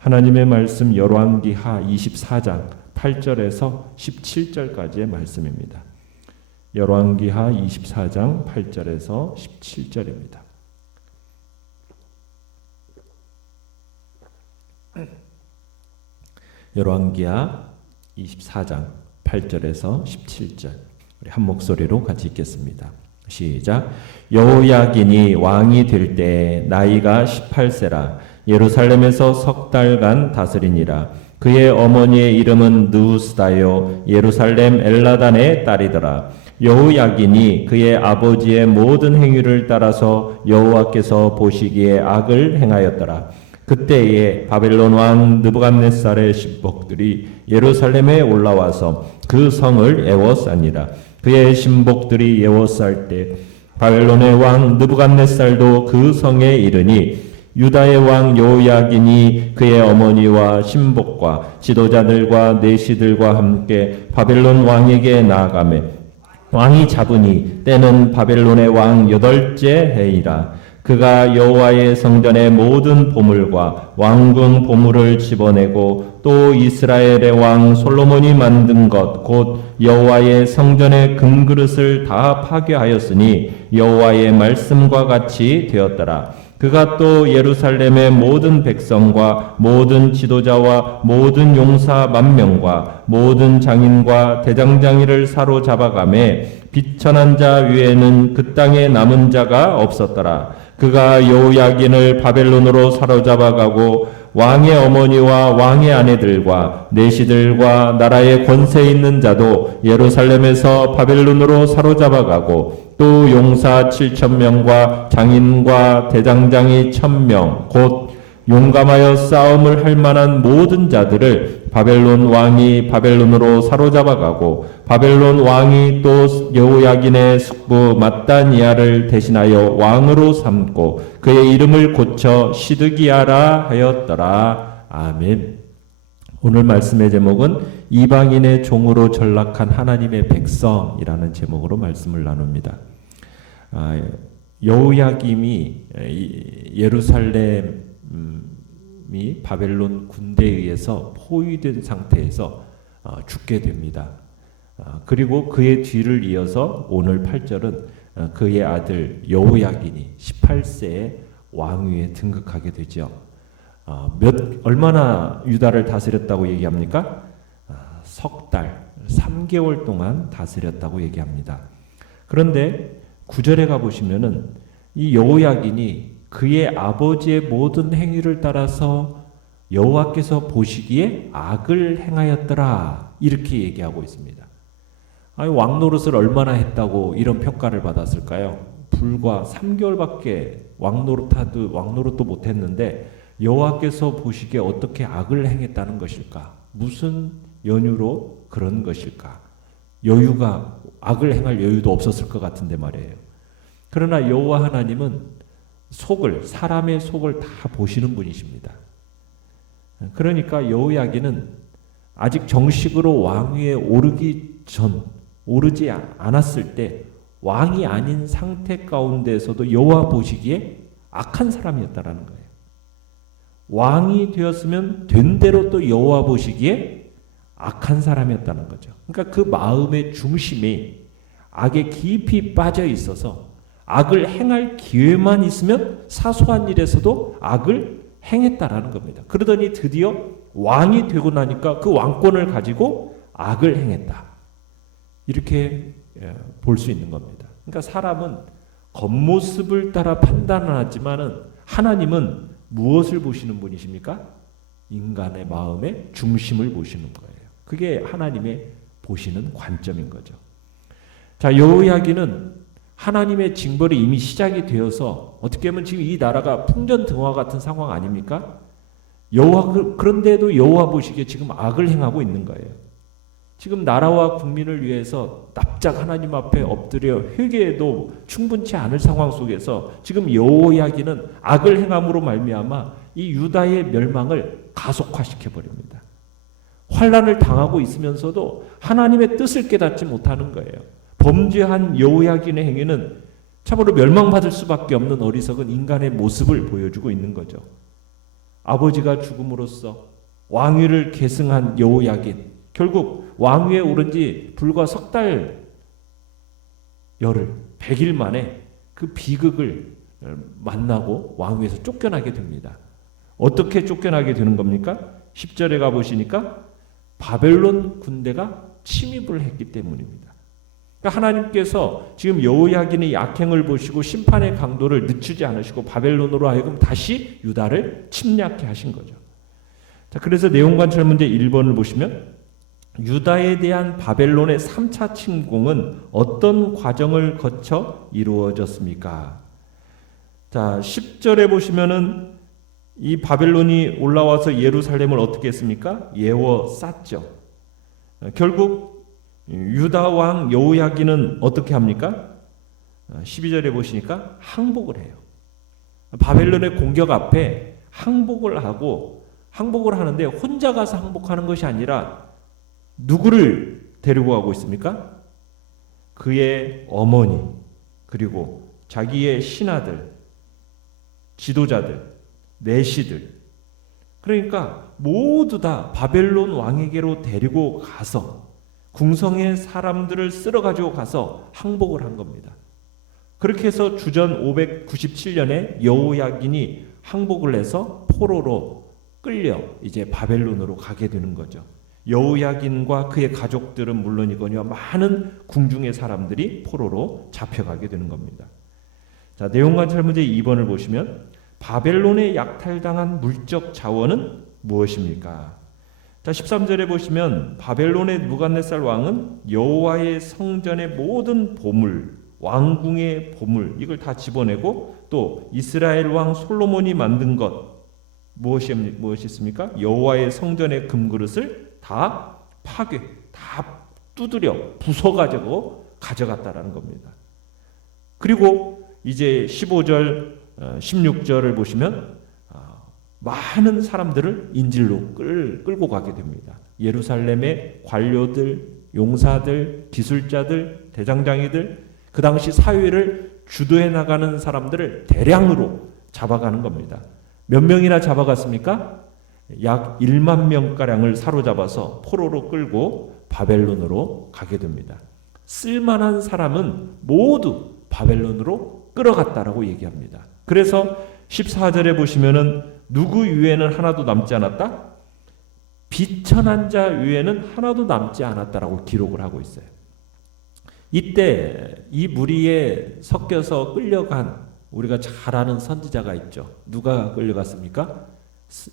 하나님의 말씀 열왕기하 24장 8절에서 17절까지의 말씀입니다. 열왕기하 24장 8절에서 17절입니다. 열왕기하 24장 8절에서 17절 우리 한 목소리로 같이 읽겠습니다. 시작. 여호야긴이 왕이 될 때 나이가 18세라 예루살렘에서 석 달간 다스리니라. 그의 어머니의 이름은 느우스다요 예루살렘 엘라단의 딸이더라. 여호야긴이 그의 아버지의 모든 행위를 따라서 여호와께서 보시기에 악을 행하였더라. 그때에 바벨론 왕 느부갓네살의 신복들이 예루살렘에 올라와서 그 성을 에워싸니라. 그의 신복들이 에워쌀 때 바벨론의 왕 느부갓네살도 그 성에 이르니 유다의 왕 여호야긴이 그의 어머니와 신복과 지도자들과 내시들과 함께 바벨론 왕에게 나아가매 왕이 잡으니 때는 바벨론의 왕 8째 해이라. 그가 여호와의 성전의 모든 보물과 왕궁 보물을 집어내고 또 이스라엘의 왕 솔로몬이 만든 것 곧 여호와의 성전의 금그릇을 다 파괴하였으니 여호와의 말씀과 같이 되었더라. 그가 또 예루살렘의 모든 백성과 모든 지도자와 모든 용사 10,000명과 모든 장인과 대장장이를 사로잡아가매 비천한 자 위에는 그 땅에 남은 자가 없었더라. 그가 여호야긴을 바벨론으로 사로잡아가고 왕의 어머니와 왕의 아내들과 내시들과 나라의 권세 있는 자도 예루살렘에서 바벨론으로 사로잡아가고 또 용사 7,000명과 장인과 대장장이 1,000명 곧 용감하여 싸움을 할 만한 모든 자들을 바벨론 왕이 바벨론으로 사로잡아가고 바벨론 왕이 또 여호야긴의 숙부 mat단이야를 대신하여 왕으로 삼고 그의 이름을 고쳐 시드기야라 하였더라. 아멘. 오늘 말씀의 제목은 이방인의 종으로 전락한 하나님의 백성이라는 제목으로 말씀을 나눕니다. 여호야김이 예루살렘이 바벨론 군대에 의해서 포위된 상태에서 죽게 됩니다. 그리고 그의 뒤를 이어서 오늘 8절은 그의 아들 여호야긴이 18세에 왕위에 등극하게 되죠. 얼마나 유다를 다스렸다고 얘기합니까? 석 달, 3개월 동안 다스렸다고 얘기합니다. 그런데 9절에 가보시면은 이 여호야긴이 그의 아버지의 모든 행위를 따라서 여호와께서 보시기에 악을 행하였더라 이렇게 얘기하고 있습니다. 아니, 왕 노릇을 얼마나 했다고 이런 평가를 받았을까요? 불과 3개월밖에 왕 노릇도 못했는데 여호와께서 보시기에 어떻게 악을 행했다는 것일까? 무슨 연유로 그런 것일까? 악을 행할 여유도 없었을 것 같은데 말이에요. 그러나 여호와 하나님은 사람의 속을 다 보시는 분이십니다. 그러니까 여호야긴은 아직 정식으로 왕위에 오르지 않았을 때 왕이 아닌 상태 가운데서도 여호와 보시기에 악한 사람이었다라는 거예요. 왕이 되었으면 된 대로 또 여호와 보시기에 악한 사람이었다는 거죠. 그러니까 그 마음의 중심이 악에 깊이 빠져 있어서 악을 행할 기회만 있으면 사소한 일에서도 악을 행했다라는 겁니다. 그러더니 드디어 왕이 되고 나니까 그 왕권을 가지고 악을 행했다. 이렇게 볼 수 있는 겁니다. 그러니까 사람은 겉모습을 따라 판단을 하지만은 하나님은 무엇을 보시는 분이십니까? 인간의 마음의 중심을 보시는 거예요. 그게 하나님의 보시는 관점인 거죠. 자, 여호야긴은 하나님의 징벌이 이미 시작이 되어서 어떻게 보면 지금 이 나라가 풍전등화 같은 상황 아닙니까? 그런데도 여호와 보시기에 지금 악을 행하고 있는 거예요. 지금 나라와 국민을 위해서 납작 하나님 앞에 엎드려 회개해도 충분치 않을 상황 속에서 지금 여호야긴은 악을 행함으로 말미암아 이 유다의 멸망을 가속화시켜 버립니다. 환난을 당하고 있으면서도 하나님의 뜻을 깨닫지 못하는 거예요. 범죄한 여호야긴의 행위는 참으로 멸망받을 수밖에 없는 어리석은 인간의 모습을 보여주고 있는 거죠. 아버지가 죽음으로써 왕위를 계승한 여호야긴, 결국 왕위에 오른 지 불과 석 달 열흘, 100일 만에 그 비극을 만나고 왕위에서 쫓겨나게 됩니다. 어떻게 쫓겨나게 되는 겁니까? 10절에 가보시니까 바벨론 군대가 침입을 했기 때문입니다. 그러니까 하나님께서 지금 여호야긴의 약행을 보시고 심판의 강도를 늦추지 않으시고 바벨론으로 하여금 다시 유다를 침략케 하신 거죠. 자, 그래서 내용관찰 문제 1번을 보시면 유다에 대한 바벨론의 3차 침공은 어떤 과정을 거쳐 이루어졌습니까? 자, 10절에 보시면은 이 바벨론이 올라와서 예루살렘을 어떻게 했습니까? 예워쌌죠. 결국 유다 왕 여호야긴은 어떻게 합니까? 12절에 보시니까 항복을 해요. 바벨론의 공격 앞에 항복을 하는데 혼자 가서 항복하는 것이 아니라 누구를 데리고 가고 있습니까? 그의 어머니, 그리고 자기의 신하들, 지도자들, 내시들, 그러니까 모두 다 바벨론 왕에게로 데리고 가서 궁성의 사람들을 쓸어가지고 가서 항복을 한 겁니다. 그렇게 해서 주전 597년에 여호야긴이 항복을 해서 포로로 끌려 이제 바벨론으로 가게 되는 거죠. 여호야긴과 그의 가족들은 물론이거니와 많은 궁중의 사람들이 포로로 잡혀가게 되는 겁니다. 자, 내용관찰 문제 2번을 보시면 바벨론에 약탈당한 물적 자원은 무엇입니까? 자, 13절에 보시면 바벨론의 느부갓네살 왕은 여호와의 성전의 모든 보물, 왕궁의 보물 이걸 다 집어내고 또 이스라엘 왕 솔로몬이 만든 것 무엇이 있습니까? 여호와의 성전의 금그릇을 다 파괴, 다 두드려 부숴가지고 가져갔다라는 겁니다. 그리고 이제 15절, 16절을 보시면 많은 사람들을 인질로 끌고 가게 됩니다. 예루살렘의 관료들, 용사들, 기술자들, 대장장이들, 그 당시 사회를 주도해 나가는 사람들을 대량으로 잡아가는 겁니다. 몇 명이나 잡아갔습니까? 약 1만 명가량을 사로잡아서 포로로 끌고 바벨론으로 가게 됩니다. 쓸만한 사람은 모두 바벨론으로 끌어갔다라고 얘기합니다. 그래서 14절에 보시면은 누구 위에는 하나도 남지 않았다? 비천한 자 위에는 하나도 남지 않았다라고 기록을 하고 있어요. 이때 이 무리에 섞여서 끌려간 우리가 잘 아는 선지자가 있죠. 누가 끌려갔습니까?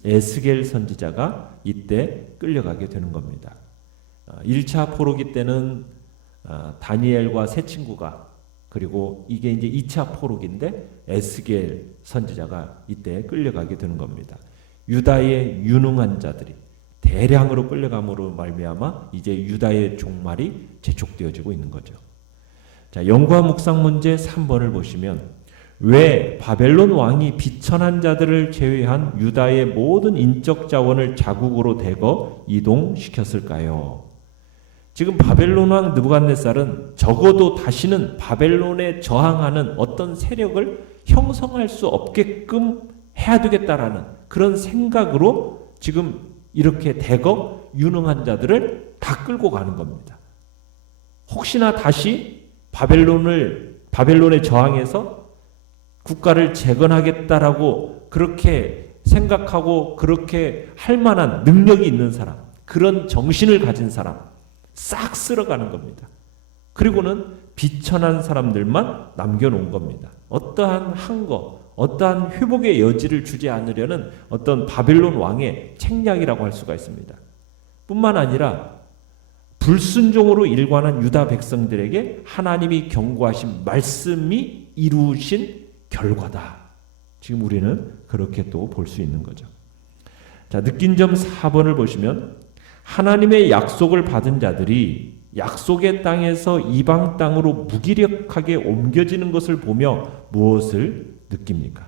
에스겔 선지자가 이때 끌려가게 되는 겁니다. 1차 포로기 때는 다니엘과 세 친구가, 그리고 이게 이제 2차 포로기인데 에스겔 선지자가 이때 끌려가게 되는 겁니다. 유다의 유능한 자들이 대량으로 끌려감으로 말미암아 이제 유다의 종말이 재촉되어지고 있는 거죠. 자, 연구와 묵상 문제 3번을 보시면 왜 바벨론 왕이 비천한 자들을 제외한 유다의 모든 인적 자원을 자국으로 대거 이동시켰을까요? 지금 바벨론 왕 느부갓네살은 적어도 다시는 바벨론에 저항하는 어떤 세력을 형성할 수 없게끔 해야 되겠다라는 그런 생각으로 지금 이렇게 대거 유능한 자들을 다 끌고 가는 겁니다. 혹시나 다시 바벨론에 저항해서 국가를 재건하겠다라고 그렇게 생각하고 그렇게 할 만한 능력이 있는 사람, 그런 정신을 가진 사람 싹 쓸어가는 겁니다. 그리고는 비천한 사람들만 남겨놓은 겁니다. 어떠한 어떠한 회복의 여지를 주지 않으려는 어떤 바벨론 왕의 책략이라고 할 수가 있습니다. 뿐만 아니라 불순종으로 일관한 유다 백성들에게 하나님이 경고하신 말씀이 이루어진 결과다. 지금 우리는 그렇게 또 볼 수 있는 거죠. 자, 느낀 점 4번을 보시면 하나님의 약속을 받은 자들이 약속의 땅에서 이방 땅으로 무기력하게 옮겨지는 것을 보며 무엇을 느낍니까?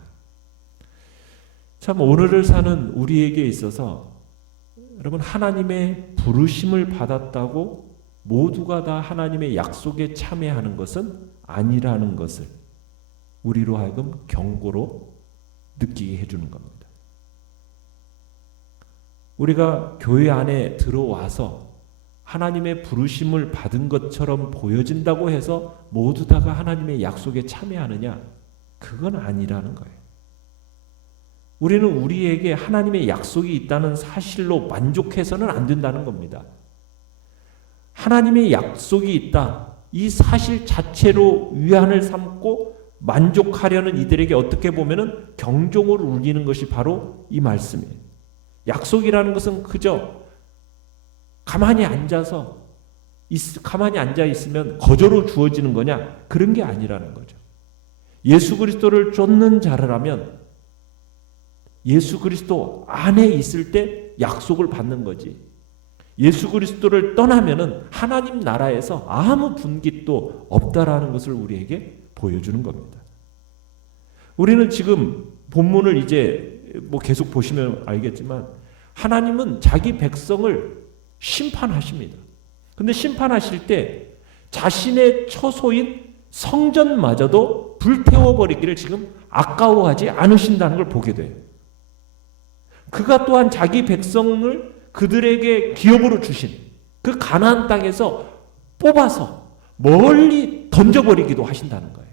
참 오늘을 사는 우리에게 있어서 여러분 하나님의 부르심을 받았다고 모두가 다 하나님의 약속에 참여하는 것은 아니라는 것을 우리로 하여금 경고로 느끼게 해주는 겁니다. 우리가 교회 안에 들어와서 하나님의 부르심을 받은 것처럼 보여진다고 해서 모두 다가 하나님의 약속에 참여하느냐? 그건 아니라는 거예요. 우리는 우리에게 하나님의 약속이 있다는 사실로 만족해서는 안 된다는 겁니다. 하나님의 약속이 있다. 이 사실 자체로 위안을 삼고 만족하려는 이들에게 어떻게 보면은 경종을 울리는 것이 바로 이 말씀이에요. 약속이라는 것은 그저 가만히 앉아 있으면 거저로 주어지는 거냐? 그런 게 아니라는 거죠. 예수 그리스도를 쫓는 자라면 예수 그리스도 안에 있을 때 약속을 받는 거지. 예수 그리스도를 떠나면은 하나님 나라에서 아무 분깃도 없다라는 것을 우리에게 보여주는 겁니다. 우리는 지금 본문을 이제 계속 보시면 알겠지만 하나님은 자기 백성을 심판하십니다. 근데 심판하실 때 자신의 처소인 성전마저도 불태워버리기를 지금 아까워하지 않으신다는 걸 보게 돼요. 그가 또한 자기 백성을 그들에게 기업으로 주신 그 가나안 땅에서 뽑아서 멀리 던져버리기도 하신다는 거예요.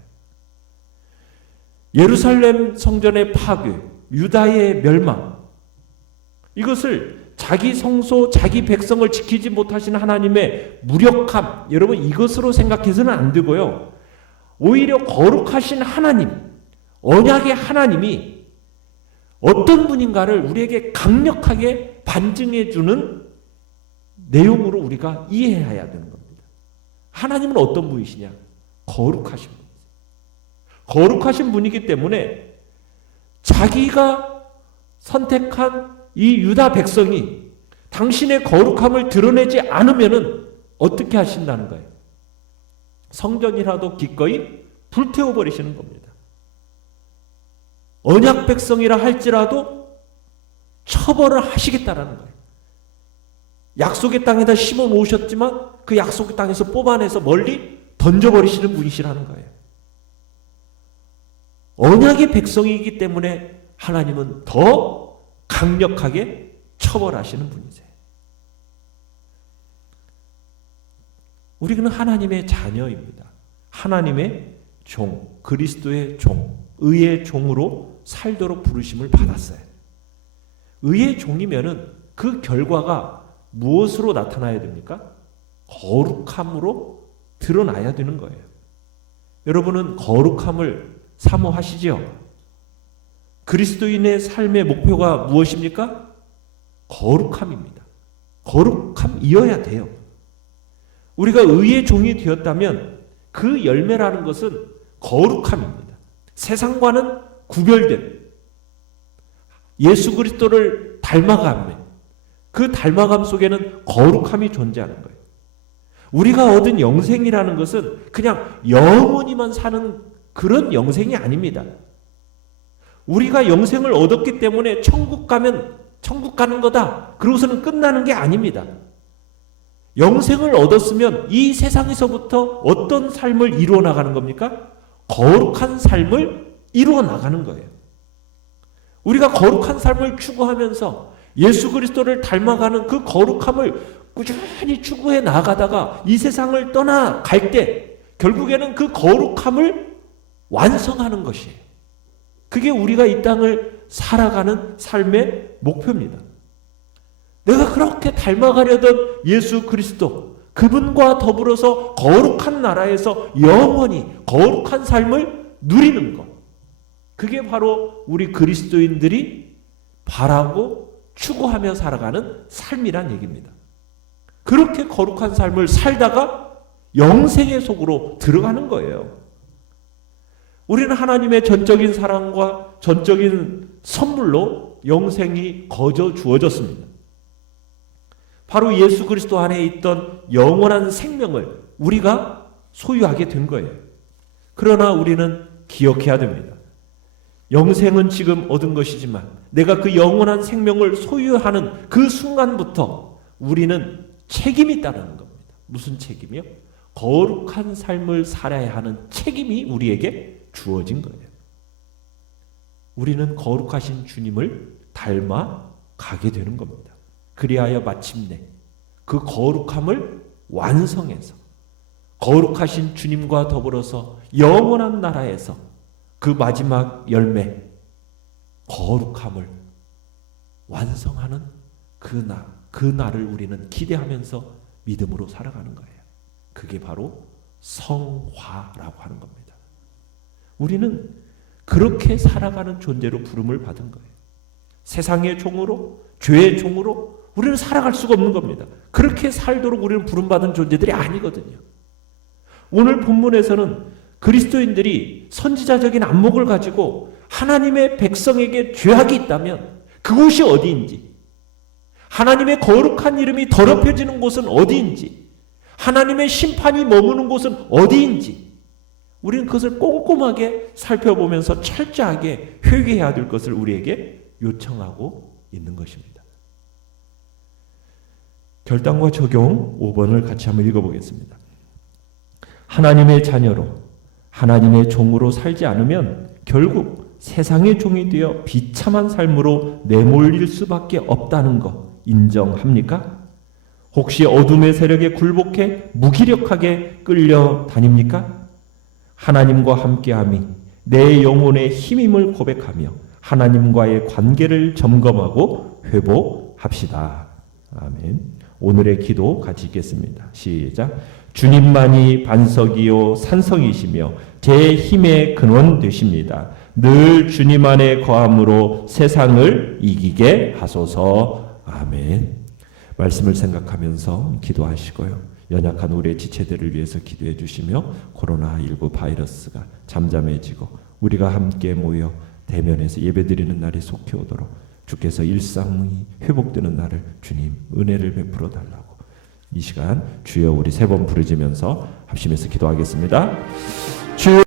예루살렘 성전의 파괴, 유다의 멸망, 이것을 자기 성소, 자기 백성을 지키지 못하시는 하나님의 무력함, 여러분 이것으로 생각해서는 안 되고요. 오히려 거룩하신 하나님, 언약의 하나님이 어떤 분인가를 우리에게 강력하게 반증해 주는 내용으로 우리가 이해해야 되는 겁니다. 하나님은 어떤 분이시냐? 거룩하신 분이세요. 거룩하신 분이기 때문에 자기가 선택한 이 유다 백성이 당신의 거룩함을 드러내지 않으면은 어떻게 하신다는 거예요? 성전이라도 기꺼이 불태워버리시는 겁니다. 언약 백성이라 할지라도 처벌을 하시겠다라는 거예요. 약속의 땅에다 심어 놓으셨지만 그 약속의 땅에서 뽑아내서 멀리 던져버리시는 분이시라는 거예요. 언약의 백성이기 때문에 하나님은 더 강력하게 처벌하시는 분이세요. 우리는 하나님의 자녀입니다. 하나님의 종, 그리스도의 종, 의의 종으로 살도록 부르심을 받았어요. 의의 종이면은 그 결과가 무엇으로 나타나야 됩니까? 거룩함으로 드러나야 되는 거예요. 여러분은 거룩함을 사모하시죠? 그리스도인의 삶의 목표가 무엇입니까? 거룩함입니다. 거룩함이어야 돼요. 우리가 의의 종이 되었다면 그 열매라는 것은 거룩함입니다. 세상과는 구별된 예수 그리스도를 닮아가며 그 닮아감 속에는 거룩함이 존재하는 거예요. 우리가 얻은 영생이라는 것은 그냥 영원히만 사는 그런 영생이 아닙니다. 우리가 영생을 얻었기 때문에 천국 가면 천국 가는 거다. 그러고서는 끝나는 게 아닙니다. 영생을 얻었으면 이 세상에서부터 어떤 삶을 이루어 나가는 겁니까? 거룩한 삶을 이루어 나가는 거예요. 우리가 거룩한 삶을 추구하면서 예수 그리스도를 닮아가는 그 거룩함을 꾸준히 추구해 나가다가 이 세상을 떠나갈 때 결국에는 그 거룩함을 완성하는 것이에요. 그게 우리가 이 땅을 살아가는 삶의 목표입니다. 내가 그렇게 닮아가려던 예수 그리스도, 그분과 더불어서 거룩한 나라에서 영원히 거룩한 삶을 누리는 것. 그게 바로 우리 그리스도인들이 바라고 추구하며 살아가는 삶이란 얘기입니다. 그렇게 거룩한 삶을 살다가 영생의 속으로 들어가는 거예요. 우리는 하나님의 전적인 사랑과 전적인 선물로 영생이 거저 주어졌습니다. 바로 예수 그리스도 안에 있던 영원한 생명을 우리가 소유하게 된 거예요. 그러나 우리는 기억해야 됩니다. 영생은 지금 얻은 것이지만 내가 그 영원한 생명을 소유하는 그 순간부터 우리는 책임이 있다는 겁니다. 무슨 책임이요? 거룩한 삶을 살아야 하는 책임이 우리에게 주어진 거예요. 우리는 거룩하신 주님을 닮아 가게 되는 겁니다. 그리하여 마침내 그 거룩함을 완성해서 거룩하신 주님과 더불어서 영원한 나라에서 그 마지막 열매, 거룩함을 완성하는 그 날을 우리는 기대하면서 믿음으로 살아가는 거예요. 그게 바로 성화라고 하는 겁니다. 우리는 그렇게 살아가는 존재로 부름을 받은 거예요. 세상의 종으로, 죄의 종으로 우리는 살아갈 수가 없는 겁니다. 그렇게 살도록 우리는 부름받은 존재들이 아니거든요. 오늘 본문에서는 그리스도인들이 선지자적인 안목을 가지고 하나님의 백성에게 죄악이 있다면 그곳이 어디인지, 하나님의 거룩한 이름이 더럽혀지는 곳은 어디인지, 하나님의 심판이 머무는 곳은 어디인지 우리는 그것을 꼼꼼하게 살펴보면서 철저하게 회개해야 될 것을 우리에게 요청하고 있는 것입니다. 결단과 적용 5번을 같이 한번 읽어보겠습니다. 하나님의 자녀로 하나님의 종으로 살지 않으면 결국 세상의 종이 되어 비참한 삶으로 내몰릴 수밖에 없다는 것 인정합니까? 혹시 어둠의 세력에 굴복해 무기력하게 끌려다닙니까? 하나님과 함께함이 내 영혼의 힘임을 고백하며 하나님과의 관계를 점검하고 회복합시다. 아멘. 오늘의 기도 같이 읽겠습니다. 시작. 주님만이 반석이요 산성이시며 제 힘의 근원 되십니다. 늘 주님 안에 거함으로 세상을 이기게 하소서. 아멘. 말씀을 생각하면서 기도하시고요. 연약한 우리의 지체들을 위해서 기도해 주시며 코로나19 바이러스가 잠잠해지고 우리가 함께 모여 대면에서 예배드리는 날이 속히 오도록 주께서 일상이 회복되는 날을 주님 은혜를 베풀어 달라고 이 시간 주여 우리 세 번 부르짖으면서 합심해서 기도하겠습니다. 주여